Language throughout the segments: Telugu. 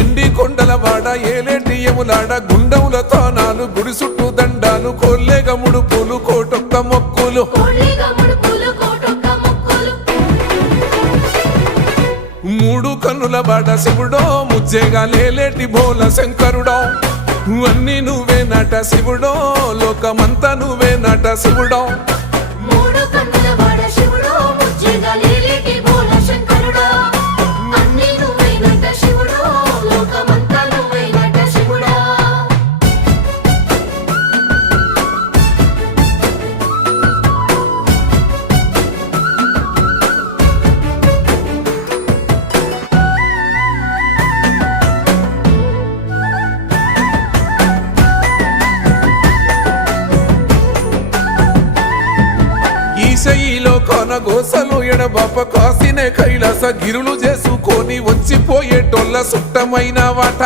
ఎండి కొండల వాడ ఏలేటి ఎములాడ గుండముల తోనాలు గుడి చుట్టూ దండాలు కొల్లేగ ముడుపులు కోటొక్క మొక్కులు. కోళ్ళిగా ముడుపులు కోటొక్క మొక్కులు. మూడు కన్నుల బాడ శివుడో ముజ్జేగా లేలేటి బోల శంకరుడో. అన్నీ నువ్వే నట శివుడో లోకమంతా నువ్వే నట శివుడో. ఈశయిలో కొన గోసలు ఎడబాప కాసినే కైలాస గిరులు చేసుకొని వచ్చిపోయేటోళ్ళ సుట్టమైన వాట.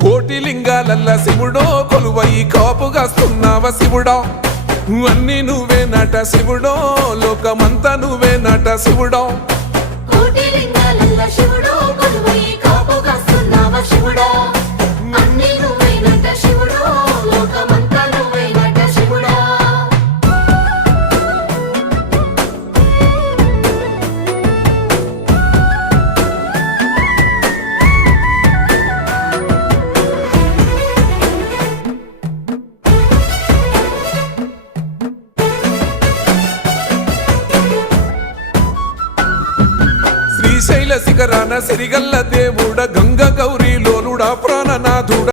కోటి లింగాలల్ల శివుడో కొలువయి కాపుగాస్తున్నావ శివుడో. అన్నీ నువ్వే నట శివుడో లోకమంతా నువ్వే నట శివుడో. శ్రీశైల శిఖరాన సిరిగల్ల దేవుడ గంగ గౌరీ లోనుడా ప్రాణనాథుడ.